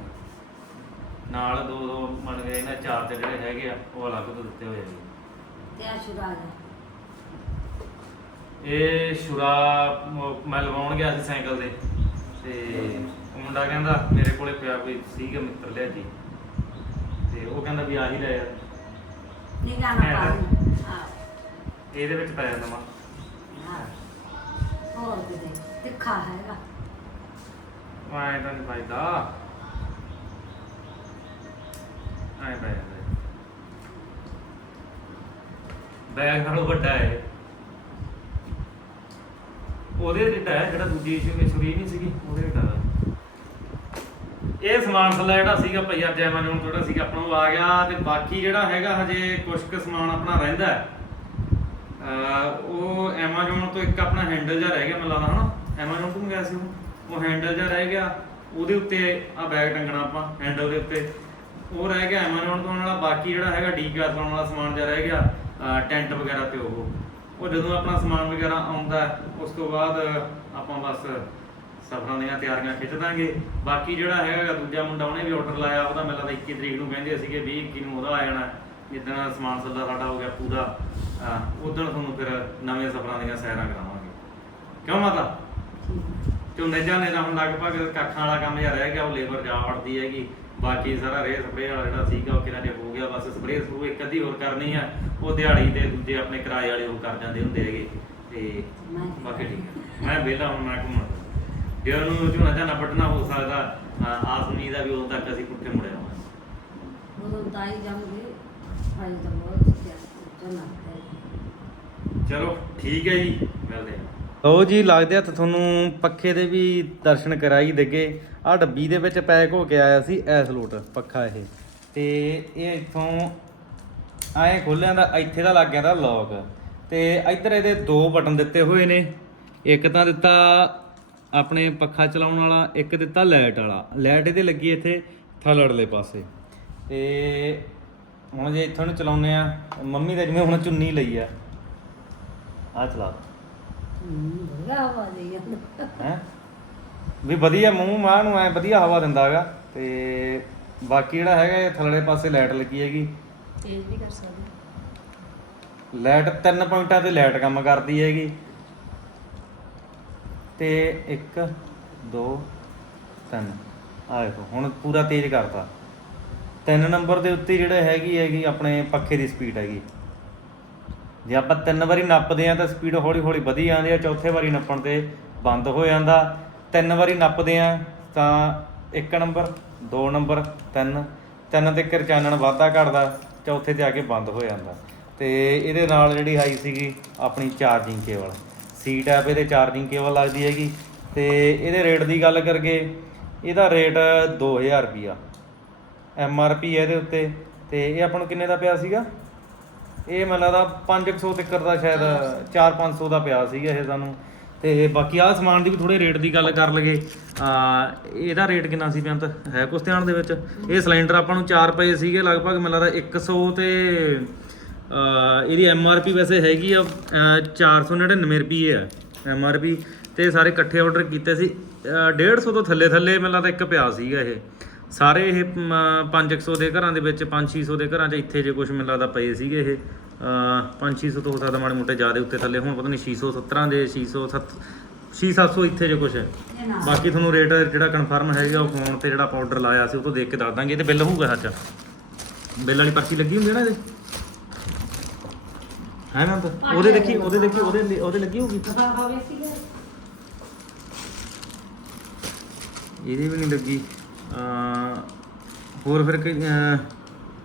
ਨਾਲ ਦੋ ਦੋ ਮੰਨ ਗਏ ਇਹਨਾਂ ਚਾਰ ਤੇ ਜਿਹੜੇ ਹੈਗੇ ਆ ਉਹ ਅਲੱਗ ਤੋਂ ਦਿੱਤੇ ਹੋਏ ਤੇ ਆ ਸ਼ੁਰੂ ਆ ਇਹ ਸ਼ੁਰਾ ਮ- ਮੈਂ ਲਵਾਉਣ ਗਿਆ ਸੀ ਸਾਈਕਲ ਤੇ ਉਹ ਮੁੰਡਾ ਕਹਿੰਦਾ ਮੇਰੇ ਕੋਲੇ ਪਿਆ ਕੋਈ ਸੀਗਾ ਮਿੱਤਰ ਲਿਆ ਜੀ ਤੇ ਉਹ ਕਹਿੰਦਾ ਵੀ ਆਹੀ ਲੈ ਯਾਰ ਨਹੀਂ ਗਾਣਾ ਹੈ। ਪਾ ਹਾਂ। ਇਹਦੇ ਵਿੱਚ ਪੈ ਜਾਂਦਾ ਵਾ। ਹਾਂ। ਹੋਰ ਕਿਤੇ ਤਿੱਖਾ ਹੈਗਾ। ਐਂ ਤਾਂ ਨਹੀਂ ਫਾਇਦਾ ਐਂ ਪੈ ਜਾਂਦਾ। ਬੈਗ ਨਾਲੋਂ ਵੱਡਾ ਹੈ ਉਹਦੇ ਜਿੱਡਾ ਹੈ ਜਿਹੜਾ ਦੂਜੀ ਇਸ਼ੂ ਸੁਰੀ ਨਹੀਂ ਸੀਗੀ ਉਹਦੇ ਜਿੱਡਾ ਦਾ ਇਹ ਸਮਾਨ ਥੱਲੇ ਜਿਹੜਾ ਸੀਗਾ ਭਈਆ ਜੈਮਨ ਹੁਣ ਥੋੜਾ ਸੀਗਾ ਆਪਣਾ ਉਹ ਆ ਗਿਆ ਤੇ ਬਾਕੀ ਜਿਹੜਾ ਹੈਗਾ ਹਜੇ ਕੁਝ ਕੁ ਸਮਾਨ ਆਪਣਾ ਰਹਿੰਦਾ ਹੈ। ਉਹ Amazon ਤੋਂ ਇੱਕ ਆਪਣਾ ਹੈਂਡਲ ਜਿਹਾ ਰਹਿ ਗਿਆ, ਮੈਨੂੰ ਲੱਗਦਾ ਹਨਾ। Amazon ਤੋਂ ਮੰਗਾਇਆ ਸੀ ਉਹ ਉਹ ਹੈਂਡਲ ਜਿਹਾ ਰਹਿ ਗਿਆ, ਉਹਦੇ ਉੱਤੇ ਆ ਬੈਗ ਟੰਗਣਾ ਆਪਾਂ ਹੈਂਡਲ ਦੇ ਉੱਤੇ। ਉਹ ਰਹਿ ਗਿਆ Amazon ਤੋਂ ਵਾਲਾ, ਬਾਕੀ ਜਿਹੜਾ ਹੈਗਾ ਡੀਕਾਸ ਲਾਉਣ ਵਾਲਾ ਸਮਾਨ ਜਿਹਾ ਰਹਿ ਗਿਆ ਟੈਂਟ ਵਗੈਰਾ ਤੇ ਉਹ। ਉਹ ਜਦੋਂ ਆਪਣਾ ਸਮਾਨ ਵਗੈਰਾ ਆਉਂਦਾ, ਉਸ ਤੋਂ ਬਾਅਦ ਆਪਾਂ ਬਸ ਸਫਰਾਂ ਦੀਆਂ ਤਿਆਰੀਆਂ ਖਿੱਚ ਦਾਂਗੇ। ਬਾਕੀ ਜਿਹੜਾ ਹੈਗਾ ਦੂਜਾ ਮੁੰਡਾ, ਉਹਨੇ ਵੀ ਆਰਡਰ ਲਾਇਆ, ਉਹਦਾ ਮੈਨੂੰ ਲੱਗਦਾ 21 ਤਰੀਕ ਨੂੰ ਕਹਿੰਦੇ ਸੀਗੇ 20 21 ਨੂੰ ਉਹਦਾ ਆ ਜਾਣਾ। ਜਿੱਦਣ ਸਮਾਨ ਸੱਦਾ ਸਾਡਾ ਹੋ ਗਿਆ ਪੂਰਾ। ਉਦੋਂ ਤੁਹਾਨੂੰ ਫਿਰ ਨਵੇਂ ਸਫਰਾਂ ਦੀਆਂ ਸੈਰਾਂ ਕਰਾਵਾਂਗੇ। ਕਿਉਂ ਮਾਤਾ? ਝੋਨੇ ਝਾਨੇ ਦਾ ਹੁਣ ਲਗਭਗ ਕੱਖਾਂ ਵਾਲਾ ਕੰਮ ਜਿਹਾ ਰਹਿ ਗਿਆ ਉਹ ਲੇਬਰ ਜਾ ਵੜਦੀ ਹੈਗੀ। ਬਾਕੀ ਸਾਰਾ ਰੇ ਸਪਰੇ ਵਾਲਾ ਜਿਹੜਾ ਸੀਗਾ ਉਹ ਕਿਹਨਾਂ ਨੇ ਹੋ ਗਿਆ ਬਸ ਸਪਰੇ ਸਪਰੂ ਇੱਕ ਅੱਧੀ ਹੋਰ ਕਰਨੀ ਆ। ਉਹ ਦਿਹਾੜੀ ਤੇ ਦੂਜੇ ਆਪਣੇ ਕਿਰਾਏ ਵਾਲੇ ਉਹ ਕਰ ਜਾਂਦੇ ਹੁੰਦੇ ਹੈਗੇ। ਤੇ ਬਾਕੀ ਠੀਕ ਆ। ਮੈਂ ਵਿਹਲਾ ਹੁਣ ਮੈਂ ਘੁੰਮਣ ਜੇ ਉਹਨੂੰ ਝੋਨਾ ਝਾਨਾ ਵੱਢਣਾ ਹੋ ਸਕਦਾ ਆਸ ਉਮੀਦ ਆ ਵੀ ਉਦੋਂ ਤੱਕ ਅਸੀਂ ਪੁੱਠੇ ਮੁੜੇ ਆਵਾਂਗੇ। ਉਦੋਂ ਤਾਈ ਜਾਊਂਗੇ ਅੱਜ ਤਾਂ ਬਹੁਤ ਚੰਨਾ ਚਲੋ, ਠੀਕ ਹੈ ਜੀ, ਮਿਲਦੇ ਹਾਂ। ਲਓ ਜੀ, ਲੱਗਦੇ ਹੱਥ ਤੁਹਾਨੂੰ ਪੱਖੇ ਦੇ ਵੀ ਦਰਸ਼ਨ ਕਰਾਈ ਦੇਗੇ। ਆ ਡੱਬੀ ਦੇ ਵਿੱਚ ਪੈਕ ਹੋ ਕੇ ਆਇਆ ਸੀ, ਐਸ ਲੋਟ, ਪੱਖਾ ਇਹ। ਤੇ ਇਹ ਇੱਥੋਂ ਐਂ ਖੋਲਿਆ ਦਾ, ਇੱਥੇ ਦਾ ਲੱਗ ਗਿਆ ਦਾ ਲੌਕ ਤੇ ਇੱਧਰ ਇਹਦੇ ਦੋ ਬਟਨ ਦਿੱਤੇ ਹੋਏ ਨੇ। ਇੱਕ ਤਾਂ ਦਿੱਤਾ ਆਪਣੇ ਪੱਖਾ ਚਲਾਉਣ ਵਾਲਾ, ਇੱਕ ਦਿੱਤਾ ਲਾਈਟ ਵਾਲਾ। ਲਾਈਟ ਇਹਦੇ ਲੱਗੀ ਇੱਥੇ ਥਲੜਲੇ ਪਾਸੇ। ਤੇ ਹੁਣ ਜੇ ਇੱਥੋਂ ਨੂੰ ਚਲਾਉਨੇ ਆ ਮੰਮੀ ਦਾ ਜਿਵੇਂ ਹੁਣ ਚੁੰਨੀ ਲਈ ਆ। ਆ ਚਲਾ ਹੂੰ ਬੜਾ ਹਵਾ ਦੇ ਜਾਂਦਾ ਹੈ? ਵੀ ਵਧੀਆ ਮੂੰਹ ਮਾਂ ਨੂੰ ਐ ਵਧੀਆ ਹਵਾ ਦਿੰਦਾ ਹੈਗਾ। ਤੇ ਬਾਕੀ ਜਿਹੜਾ ਹੈਗਾ ਇਹ ਥੱਲੜੇ ਪਾਸੇ ਲਾਈਟ ਲੱਗੀ ਹੈਗੀ। ਤੇਜ਼ ਵੀ ਕਰ ਸਕਦੇ। ਲਾਈਟ ਤਿੰਨ ਪੁਆਇੰਟਾਂ ਤੇ ਲਾਈਟ ਕੰਮ ਕਰਦੀ ਹੈਗੀ। ਤੇ 1 2 3 ਆ ਦੇਖੋ ਹੁਣ ਪੂਰਾ ਤੇਜ਼ ਕਰਤਾ। ਤਿੰਨ ਨੰਬਰ ਦੇ ਉੱਤੇ ਜਿਹੜੇ ਹੈਗੀ ਹੈਗੀ ਆਪਣੇ ਪੱਖੇ ਦੀ ਸਪੀਡ ਹੈਗੀ। ਜੇ ਆਪਾਂ ਤਿੰਨ ਵਾਰੀ ਨੱਪਦੇ ਆ ਤਾਂ ਸਪੀਡ ਹੌਲੀ ਹੌਲੀ ਵਧੀ ਜਾਂਦੀ ਆ ਚੌਥੇ ਵਾਰੀ ਨੱਪਣ ਤੇ ਬੰਦ ਹੋ ਜਾਂਦਾ। ਤਿੰਨ ਵਾਰੀ ਨੱਪਦੇ ਆ ਤਾਂ 1 ਨੰਬਰ 2 ਨੰਬਰ 3 ਤਿੰਨ ਤੇ ਕਰ ਚਾਨਣ ਵਾਧਾ ਘਟਦਾ, ਚੌਥੇ ਤੇ ਆ ਕੇ ਬੰਦ ਹੋ ਜਾਂਦਾ। ਤੇ ਇਹਦੇ ਨਾਲ ਜਿਹੜੀ ਹਾਈ ਸੀਗੀ ਆਪਣੀ ਚਾਰਜਿੰਗ ਕੇਬਲ। ਸੀ ਟੈਪ ਇਹਦੇ ਚਾਰਜਿੰਗ ਕੇਬਲ ਲੱਗਦੀ ਹੈਗੀ। ਤੇ ਇਹਦੇ ਰੇਟ ਦੀ ਗੱਲ ਕਰਗੇ ਇਹਦਾ ਰੇਟ 2000 ਰੁਪਿਆ ਐਮ ਆਰ ਪੀ ਹੈ ਇਹਦੇ ਉੱਤੇ। ਤੇ ਇਹ ਆਪਾਂ ਨੂੰ ਕਿੰਨੇ ਦਾ ਪਿਆ ਸੀਗਾ? ਇਹ ਮੈਨੂੰ ਲੱਗਦਾ 500 ਤੱਕ ਦਾ ਸ਼ਾਇਦ 4-500 ਦਾ ਪਿਆ ਸੀਗਾ ਇਹ ਸਾਨੂੰ। ਤੇ ਬਾਕੀ ਆਹ ਸਮਾਨ ਦੀ ਵੀ ਥੋੜੇ ਰੇਟ ਦੀ ਗੱਲ ਕਰ ਲਗੇ ਆ ਇਹਦਾ ਰੇਟ ਕਿੰਨਾ ਸੀ ਬੇਅੰਤ? ਹੈ ਕੁਛ ਧਿਆਨ ਦੇ ਵਿੱਚ? ਇਹ ਸਿਲੰਡਰ ਆਪਾਂ ਨੂੰ 4 ਪਏ ਸੀਗੇ ਲਗਭਗ ਮੈਨੂੰ ਲੱਗਦਾ 100 ਤੇ ਇਹਦੀ ਐਮ ਆਰ ਪੀ ਵੈਸੇ ਹੈਗੀ ਆ ਅ, 499 ਰੁਪਏ ਆ ਐਮ ਆਰ ਪੀ ਤੇ ਸਾਰੇ ਇਕੱਠੇ ਆਰਡਰ ਕੀਤੇ ਸੀ ਅ, 150 ਤੋਂ ਥੱਲੇ ਥੱਲੇ ਮੈਨੂੰ ਲੱਗਦਾ ਇੱਕ ਪਿਆ ਸੀਗਾ ਇਹ। ਸਾਰੇ ਇਹ 500 ਦੇ ਘਰਾਂ ਦੇ ਵਿੱਚ 5-600 ਦੇ ਘਰਾਂ 'ਚ ਇੱਥੇ ਜੇ ਕੁਝ ਮੈਨੂੰ ਲੱਗਦਾ ਪਏ ਸੀਗੇ ਇਹ। 5-600 ਤੋਂ ਹੋ ਸਕਦਾ ਮਾੜੇ ਮੋਟੇ ਜ਼ਿਆਦਾ ਉੱਤੇ ਥੱਲੇ ਹੁਣ ਪਤਾ ਨਹੀਂ 617 ਦੇ 607 6-700 ਇੱਥੇ ਜੇ ਕੁਝ ਬਾਕੀ ਤੁਹਾਨੂੰ ਰੇਟ ਜਿਹੜਾ ਕਨਫਰਮ ਹੈਗਾ ਉਹ ਫੋਨ ਤੇ ਜਿਹੜਾ ਪਾਊਡਰ ਲਾਇਆ ਸੀ ਉਹ ਤੋਂ ਦੇਖ ਕੇ ਦੱਸ ਦਾਂਗੇ। ਇਹ ਤੇ ਬਿੱਲ ਹੋਊਗਾ ਸੱਚ। ਬਿੱਲ ਵਾਲੀ ਪਰਚੀ ਲੱਗੀ ਹੁੰਦੀ ਹੈ ਨਾ ਇਹਦੇ? ਹੈ ਨਾ ਤਾਂ ਉਹਦੇ ਦੇਖੀ ਉਹਦੇ ਦੇਖੀ ਉਹਦੇ ਉਹਦੇ ਲੱਗੀ ਹੋਊਗੀ? ਇਹਦੀ ਵੀ ਨਹੀਂ ਲੱਗੀ। ਹੋਰ ਫਿਰ ਕਿ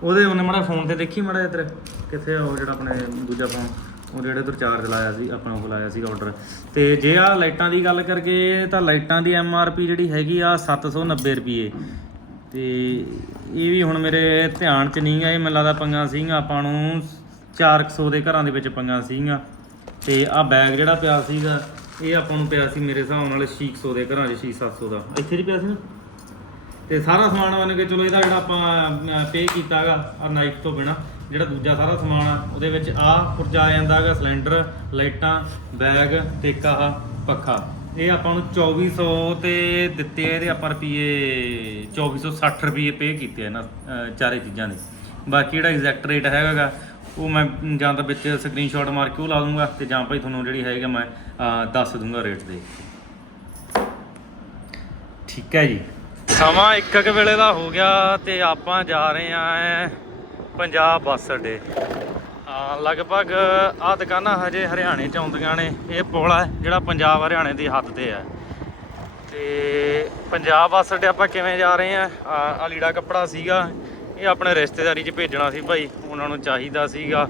ਉਹਦੇ ਉਹਨੇ ਮਾੜਾ ਫੋਨ ਤੇ ਦੇਖੀ ਮਾੜਾ ਜਿਹਾ ਕਿੱਥੇ ਆ ਉਹ ਜਿਹੜਾ ਆਪਣੇ ਦੂਜਾ ਫੋਨ ਉਹ ਜਿਹੜੇ ਤੋਂ ਚਾਰਜ ਲਾਇਆ ਸੀ, ਆਪਣਾ ਉਹ ਲਾਇਆ ਸੀ ਆਰਡਰ ਤੇ ਜੇ ਆ ਲਾਈਟਾਂ ਦੀ ਗੱਲ ਕਰਗੇ ਤਾਂ ਲਾਈਟਾਂ ਦੀ ਐਮ ਆਰ ਪੀ ਜਿਹੜੀ ਹੈਗੀ ਆ 790 ਰੁਪਏ ਤੇ ਇਹ ਵੀ ਹੁਣ ਮੇਰੇ ਧਿਆਨ ਚ ਨਹੀਂ ਆ ਇਹ ਮੈਨੂੰ ਲੱਗਦਾ ਪੰਗਾ ਸੀਗਾ ਆਪਾਂ ਨੂੰ 400 ਦੇ ਘਰਾਂ ਦੇ ਵਿੱਚ ਪੰਗਾ ਸੀਗਾ ਤੇ ਆ ਬੈਗ ਜਿਹੜਾ ਪਿਆ ਸੀਗਾ, ਇਹ ਆਪਾਂ ਨੂੰ ਪਿਆ ਸੀ ਮੇਰੇ ਹਿਸਾਬ ਨਾਲ 600 ਦੇ ਘਰਾਂ 'ਚ 6-700 ਦਾ। ਇੱਥੇ ਜੀ ਪਿਆ ਸੀ ਨਾ? ਤੇ ਸਾਰਾ ਸਮਾਨ ਮੰਨ ਕੇ ਚਲੋ ਇਹਦਾ ਜਿਹੜਾ ਆਪਾਂ ਪੇ ਕੀਤਾਗਾ ਆ ਨਾਈਫ ਤੋਂ ਬਿਨਾ, ਜਿਹੜਾ ਦੂਜਾ ਸਾਰਾ ਸਮਾਨ ਆ, ਉਹਦੇ ਵਿੱਚ ਆ ਪੁਰਜਾ ਆ ਜਾਂਦਾਗਾ, ਸਿਲੰਡਰ, ਲਾਈਟਾਂ, ਬੈਗ ਤੇ ਇੱਕ ਪੱਖਾ। ਇਹ ਆਪਾਂ ਨੂੰ 2400 ਤੇ ਦਿੱਤੇ ਆ, ਇਹਦੇ ਆਪਾਂ ਰੁਪਏ 2460 ਰੁਪਏ ਪੇ ਕੀਤੇ ਇਹਨਾਂ ਚਾਰੇ ਚੀਜ਼ਾਂ ਦੇ। ਬਾਕੀ ਜਿਹੜਾ ਐਗਜ਼ੈਕਟ ਰੇਟ ਹੈਗਾਗਾ, ਉਹ ਮੈਂ ਜਾਂ ਤਾਂ ਵਿੱਚ ਸਕਰੀਨਸ਼ਾਟ ਮਾਰ ਕੇ ਉਹ ਲਾ ਦੂੰਗਾ ਤੇ ਜਾਂ ਭਾਈ ਤੁਹਾਨੂੰ ਜਿਹੜੀ ਹੈਗਾ ਮੈਂ ਦੱਸ ਦੂੰਗਾ ਰੇਟ ਦੇ। ਠੀਕ ਹੈ ਜੀ। ਸਮਾਂ ਇੱਕ ਕੁ ਵੇਲੇ ਦਾ ਹੋ ਗਿਆ ਤੇ ਆਪਾਂ ਜਾ ਰਹੇ ਆਂ ਪੰਜਾਬ ਬੱਸ ਅੱਡੇ। ਆ ਲਗਭਗ ਆ ਦੁਕਾਨਾਂ ਹਜੇ ਹਰਿਆਣੇ ਚ ਆਉਂਦੀਆਂ ਨੇ। ਇਹ ਪੁਲ ਹੈ, ਜਿਹੜਾ ਪੰਜਾਬ ਹਰਿਆਣੇ ਦੀ ਹੱਦ ਤੇ ਹੈ। ਤੇ ਪੰਜਾਬ ਬੱਸ ਅੱਡੇ ਆਪਾਂ ਕਿਵੇਂ ਜਾ ਰਹੇ ਆਂ ਆ ਲੀੜਾ ਕੱਪੜਾ ਸੀਗਾ। ਇਹ ਆਪਣੇ ਰਿਸ਼ਤੇਦਾਰੀ ਚ ਭੇਜਣਾ ਸੀ ਭਾਈ। ਉਹਨਾਂ ਨੂੰ ਚਾਹੀਦਾ ਸੀਗਾ।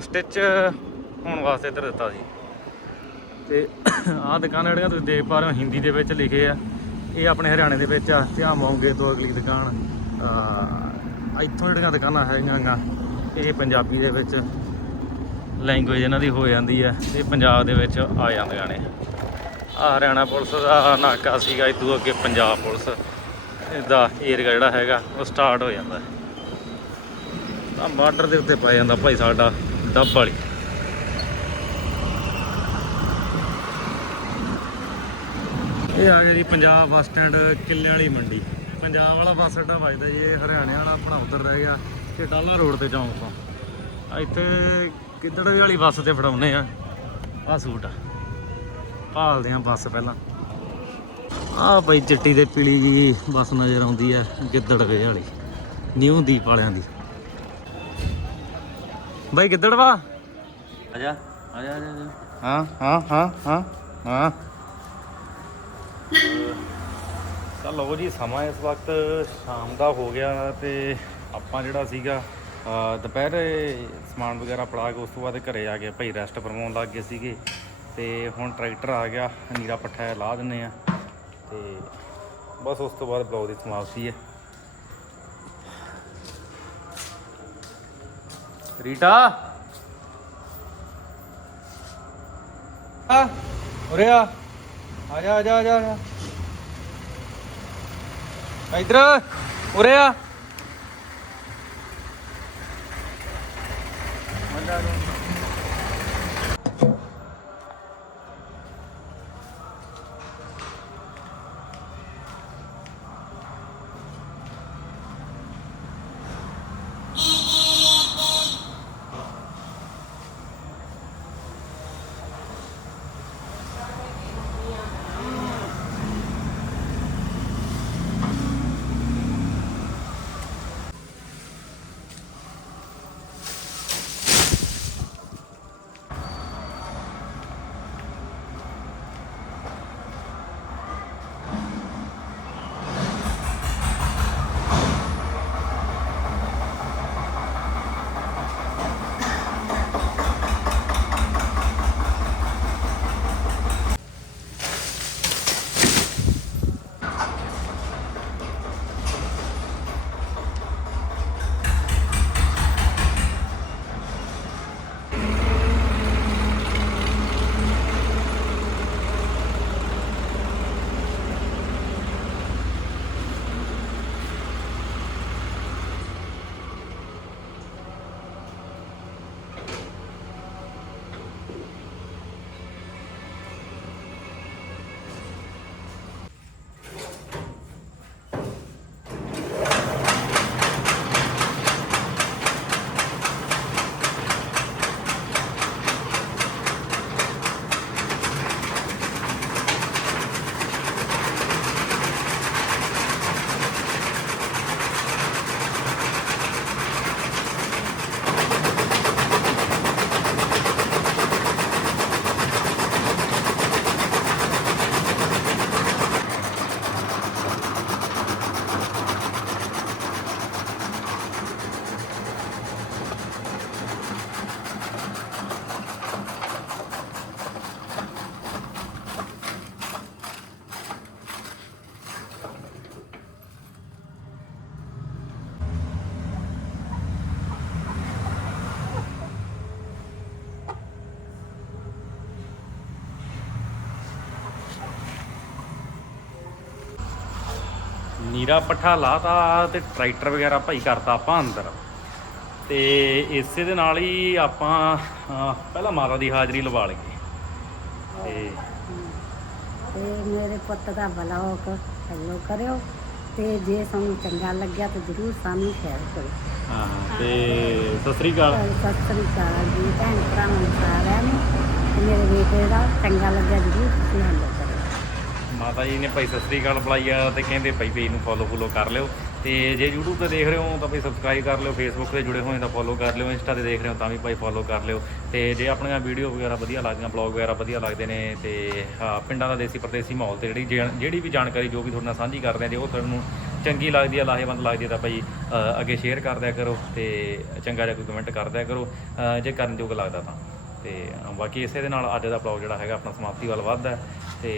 ਸਟਿਚ ਹੋਣ ਵਾਸਤੇ ਇੱਧਰ ਦਿੱਤਾ ਸੀ। ਤੇ ਆਹ ਦੁਕਾਨਾਂ ਜਿਹੜੀਆਂ ਤੁਸੀਂ ਦੇਖ ਪਾ ਰਹੇ ਹੋ, ਹਿੰਦੀ ਦੇ ਵਿੱਚ ਲਿਖੇ ਆ। ਇਹ ਆਪਣੇ ਹਰਿਆਣੇ ਦੇ ਵਿੱਚ ਆ। ਤੇ ਆ ਮੌਂਗੇ ਤੋਂ ਅਗਲੀ ਦੁਕਾਨ। ਇੱਥੋਂ ਜਿਹੜੀਆਂ ਦੁਕਾਨਾਂ ਹੈਗੀਆਂ ਗਾ ਇਹ ਪੰਜਾਬੀ ਦੇ ਵਿੱਚ ਲੈਂਗੁਏਜ ਇਹਨਾਂ ਦੀ ਹੋ ਜਾਂਦੀ ਹੈ ਤੇ ਪੰਜਾਬ ਦੇ ਵਿੱਚ ਆ ਜਾਂਦੀਆਂ ਨੇ। ਆ ਹਰਿਆਣਾ ਪੁਲਿਸ ਦਾ ਨਾਕਾ ਸੀਗਾ ਇਦੋਂ ਅੱਗੇ ਪੰਜਾਬ ਪੁਲਿਸ ਦਾ ਏਰੀਆ ਜਿਹੜਾ ਹੈਗਾ, ਉਹ ਸਟਾਰਟ ਹੋ ਜਾਂਦਾ। ਤਾਂ ਬਾਰਡਰ ਦੇ ਉੱਤੇ ਪੈ ਜਾਂਦਾ ਭਾਈ ਸਾਡਾ, ਡੱਬ ਵਾਲੀ। ਇਹ ਆ ਗਿਆ ਜੀ ਪੰਜਾਬ ਬੱਸ ਸਟੈਂਡ ਕਿੱਲੇ ਵਾਲੀ ਮੰਡੀ। ਪੰਜਾਬ ਵਾਲਾ ਬੱਸ ਅੱਡਾ ਵੱਜਦਾ ਜੀ ਇਹ ਹਰਿਆਣੇ ਵਾਲਾ ਆਪਣਾ ਉੱਧਰ ਰਹਿ ਗਿਆ ਤੇ ਡਾਲਾ ਰੋਡ ਤੇ ਚੌਂਕ ਤੋਂ ਆ ਇੱਥੇ ਕਿੱਦੜ ਵਾਲੀ ਬੱਸ ਤੇ ਫੜਾਉਨੇ ਆ। ਆ ਸੂਟ ਭਾਲਦੇ ਆ ਬੱਸ ਪਹਿਲਾਂ। ਆ ਭਾਈ ਚਿੱਟੀ ਤੇ ਪੀਲੀ ਜੀ ਬੱਸ ਨਜ਼ਰ ਆਉਂਦੀ ਆ ਗਿੱਦੜਵੇ ਵਾਲੀ ਨਿਊ ਦੀਪ ਵਾਲਿਆਂ ਦੀ। ਬਾਈ ਗਿੱਦੜ ਵਾ ਆ ਜਾ ਆ ਜਾ ਆ ਜਾ, ਆ ਜਾ। ਹਾਂ ਹਾਂ ਹਾਂ ਹਾਂ ਹਾਂ। ਤਾਂ ਲਓ ਜੀ, ਸਮਾਂ ਇਸ ਵਕਤ ਸ਼ਾਮ ਦਾ ਹੋ ਗਿਆ ਤੇ ਆਪਾਂ ਜਿਹੜਾ ਸੀਗਾ ਦੁਪਹਿਰੇ ਸਮਾਨ ਵਗੈਰਾ ਪੜਾ ਕੇ ਉਸ ਤੋਂ ਬਾਅਦ ਘਰੇ ਆ ਗਏ, ਭਾਈ ਰੈਸਟ ਫਰਮਾਉਣ ਲੱਗ ਗਏ ਸੀਗੇ। ਤੇ ਹੁਣ ਟਰੈਕਟਰ ਆ ਗਿਆ ਨੀਰਾ ਪੱਠਾ ਲਾ ਦਿੰਨੇ ਆ। ਤੇ ਬਸ ਉਸ ਤੋਂ ਬਾਅਦ ਬਲੌਗ ਦੀ ਸਮਾਪਤੀ ਹੈ। ਰੀਟਾ? ਆ, ਉਰੇ ਆ। ਆ ਜਾ ਆ ਜਾ ਆ ਜਾ। ਇਧਰ ਉਰੇ ਆ। ਜੀਰਾ ਪੱਠਾ ਲਾਤਾ ਤੇ ਟਰੈਕਟਰ ਵਗੈਰਾ ਭਾਈ ਕਰਤਾ ਆਪਾਂ ਅੰਦਰ। ਤੇ ਇਸੇ ਦੇ ਨਾਲ ਹੀ ਆਪਾਂ ਪਹਿਲਾਂ ਮਾਤਾ ਦੀ ਹਾਜ਼ਰੀ ਲਵਾ ਲਈਏ ਤੇ ਤੇ ਮੇਰੇ ਪੁੱਤ ਦਾ ਬਲੌਗ ਫੋਲੋ ਕਰਿਓ ਤੇ ਜੇ ਤੁਹਾਨੂੰ ਚੰਗਾ ਲੱਗਿਆ ਤਾਂ ਜ਼ਰੂਰ ਸਾਨੂੰ ਸ਼ੇਅਰ ਕਰੋ ਹਾਂ ਤੇ ਸਤਿ ਸ੍ਰੀ ਅਕਾਲ। ਸਤਿ ਸ੍ਰੀ ਅਕਾਲ ਜੀ ਭੈਣ ਭਰਾਵਾਂ ਨੂੰ ਸਾਰਿਆਂ ਨੂੰ। ਮੇਰੇ ਬੇਟੇ ਦਾ ਚੰਗਾ ਲੱਗਿਆ ਜ਼ਰੂਰ ਤੁਸੀਂ ਹੱਲ। ਮਾਤਾ ਜੀ ਨੇ ਭਾਈ ਸਤਿ ਸ੍ਰੀ ਅਕਾਲ ਬੁਲਾਈ ਆ ਤੇ ਕਹਿੰਦੇ ਭਾਈ ਪੇਜ ਨੂੰ ਫੋਲੋ ਫੋਲੋ ਕਰ ਲਿਓ। ਤੇ ਜੇ YouTube ਤੇ ਦੇਖ ਰਹੇ ਹੋ ਤਾਂ ਭਾਈ ਸਬਸਕ੍ਰਾਈਬ ਕਰ ਲਿਓ Facebook ਤੇ ਜੁੜੇ ਹੋਏ ਤਾਂ ਫੋਲੋ ਕਰ ਲਿਓ Insta ਤੇ ਦੇਖ ਰਹੇ ਹੋ ਤਾਂ ਵੀ ਭਾਈ ਫੋਲੋ ਕਰ ਲਿਓ। ਤੇ ਜੇ ਆਪਣੀਆਂ ਵੀਡੀਓ ਵਗੈਰਾ ਵਧੀਆ ਲੱਗਦੀਆਂ ਬਲੌਗ ਵਗੈਰਾ ਵਧੀਆ ਲੱਗਦੇ ਨੇ ਤੇ ਹਾਂ, ਪਿੰਡਾਂ ਦਾ ਦੇਸੀ ਪਰਦੇਸੀ ਮਾਹੌਲ ਤੇ ਜਿਹੜੀ ਜਿਹੜੀ ਵੀ ਜਾਣਕਾਰੀ ਜੋ ਵੀ ਤੁਹਾਡੇ ਨਾਲ ਸਾਂਝੀ ਕਰਦੇ ਆ ਜੇ ਉਹ ਤੁਹਾਨੂੰ ਚੰਗੀ ਲੱਗਦੀ ਆ ਲਾਹੇਵੰਦ ਲੱਗਦੀ ਆ ਤਾਂ ਭਾਈ ਅੱਗੇ ਸ਼ੇਅਰ ਕਰਦਿਆ ਕਰੋ ਤੇ ਚੰਗਾ ਜਿਹਾ ਕੋਈ ਕਮੈਂਟ ਕਰਦਿਆ ਕਰੋ ਜੇ ਕਰਨ ਯੋਗ ਲੱਗਦਾ ਤਾਂ। ਤੇ ਬਾਕੀ ਇਸੇ ਦੇ ਨਾਲ ਅੱਜ ਦਾ ਬਲੌਗ ਜਿਹੜਾ ਹੈਗਾ ਆਪਣਾ ਸਮਾਪਤੀ ਵੱਲ ਵੱਧਦਾ ਹੈ ਤੇ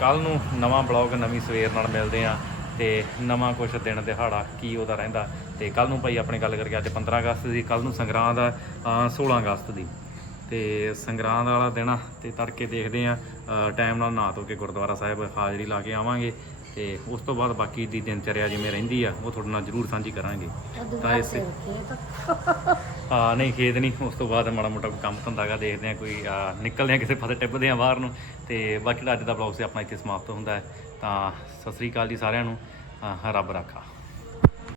ਕੱਲ ਨੂੰ ਨਵਾਂ ਬਲੌਗ ਨਵੀਂ ਸਵੇਰ ਨਾਲ ਮਿਲਦੇ ਆ ਤੇ ਨਵਾਂ ਕੁਛ ਦਿਨ ਦਿਹਾੜਾ ਕੀ ਉਹਦਾ ਰਹਿੰਦਾ। ਤੇ ਕੱਲ ਨੂੰ ਭਾਈ ਆਪਣੇ ਗੱਲ ਕਰਕੇ ਅੱਜ 15 ਅਗਸਤ ਦੀ ਕੱਲ ਨੂੰ ਸੰਗਰਾਂਦ ਆ ਅ, 16 ਅਗਸਤ ਦੀ। ਤੇ ਸੰਗਰਾਂਦ ਵਾਲਾ ਦਿਨ ਆ ਤੇ ਤੜਕੇ ਦੇਖਦੇ ਆ ਟਾਈਮ ਨਾਲ ਨਹਾ ਧੋ ਕੇ ਗੁਰਦੁਆਰਾ ਸਾਹਿਬ ਹਾਜ਼ਰੀ ਲਾ ਕੇ ਆਵਾਂਗੇ। ਤੇ ਉਸ ਤੋਂ ਬਾਅਦ ਬਾਕੀ ਦੀ ਦਿਨਚਰਿਆ ਜਿਵੇਂ ਰਹਿੰਦੀ ਆ ਉਹ ਤੁਹਾਡੇ ਨਾਲ ਜ਼ਰੂਰ ਸਾਂਝੀ ਕਰਾਂਗੇ। ਤਾਂ ਇਸੇ ਆ ਨਹੀਂ ਖੇਤ ਨਹੀਂ ਉਸ ਤੋਂ ਬਾਅਦ ਮਾੜਾ ਮੋਟਾ ਕੰਮ ਧੰਦਾ ਗਾ ਦੇਖਦੇ ਆ ਕੋਈ ਨਿਕਲਦੇ ਆ ਕਿਸੇ ਪਾਸੇ ਟਿੱਪਦੇ ਆ ਬਾਹਰ ਨੂੰ। ਤੇ ਬਾਕੀ ਅੱਜ ਦਾ ਬਲੌਗ ਸੀ ਆਪਣਾ ਇੱਥੇ ਸਮਾਪਤ ਹੁੰਦਾ ਹੈ। ਤਾਂ ਸਤਿ ਸ੍ਰੀ ਅਕਾਲ ਜੀ ਸਾਰਿਆਂ ਨੂੰ। ਰੱਬ ਰਾਖਾ।